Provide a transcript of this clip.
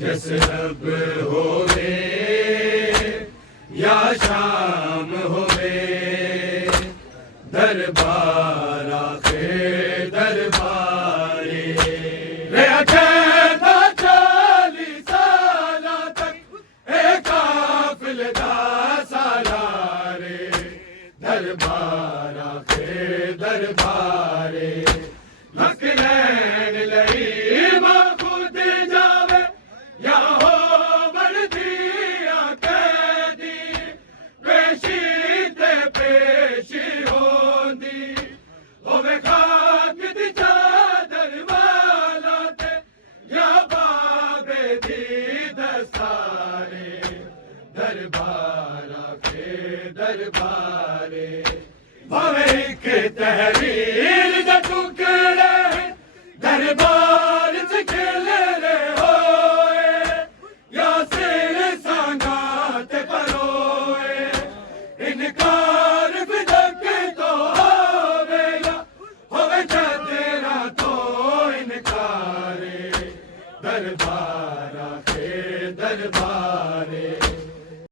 जस रब होवे या शाम होवे दरबार आखे दरबारे रे अखेदा 40 साल तक ए काफिल दा सालारे दरबार आखे दरबारे लख लैन लई मां खुद जावे या हो बढ़दी कैदी पेशी ते पेशी होंदी होवे खाक दी चादर वाला ते या बाबे दी दस्तारे दरबार आखे दरबारे भावे के तहरीर दा टुकड़े दरबार च खेले रे होए या सिर सांगात परोए इनकार बिदक तो होवे या होवे तेरा तो इनकारे दरबार आखे दरबारे